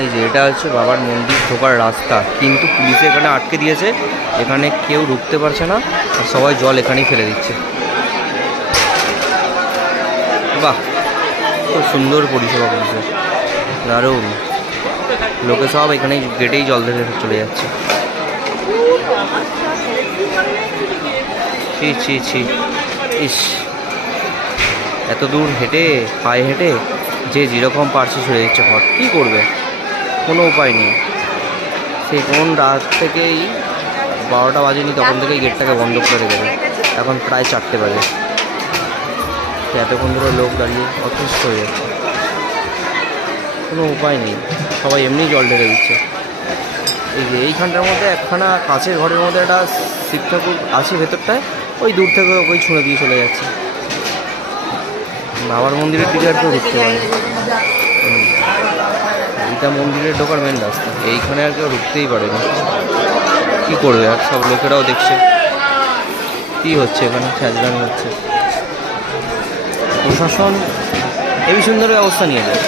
এই যে এটা হচ্ছে বাবার মন্দির ঢোকার রাস্তা, কিন্তু পুলিশে এখানে আটকে দিয়েছে, এখানে কেউ ঢুকতে পারছে না, আর সবাই জল এখানেই ফেলে দিচ্ছে। বাহ, খুব সুন্দর পরিষেবা পুলিশের, দারুণ। লোকে সব এখানেই গেটেই জল ধরে চলে যাচ্ছে। ছি ছি ছি, ইস, এত দূর হেঁটে, পায়ে হেঁটে যে যেরকম পারছে চলে যাচ্ছে ঘর, কী করবে, কোনো উপায় নেই। সেই কোন রাত থেকেই 12টা বাজেনি, তখন থেকেই গেটটাকে বন্ধ করে রেখেছে, এখন প্রায় 4টে বাজে। এতক্ষণ ধরে লোক দাঁড়িয়ে অতিষ্ঠ হয়ে যাচ্ছে, কোনো উপায় নেই, সবাই এমনি জল ঢেলে দিচ্ছে। এই যে এইখানটার মধ্যে একখানা কাছের ঘরের মধ্যে একটা শিব ঠাকুর আছে ভেতরটায়, ওই দূর থেকে ওই ছুঁড়ে দিয়ে চলে যাচ্ছে। বাবার মন্দিরের দিকে আর কেউ ঢুকতে পারে, এইটা মন্দিরের ঢোকার মেন রাস্তা, এইখানে আর কেউ ঢুকতেই পারে না। কী করবে, আর সব লোকেরাও দেখছে কী হচ্ছে, এখানে ছ্যাঁচড়ানি হচ্ছে। প্রশাসন এই সুন্দর ব্যবস্থা নিয়ে যায়।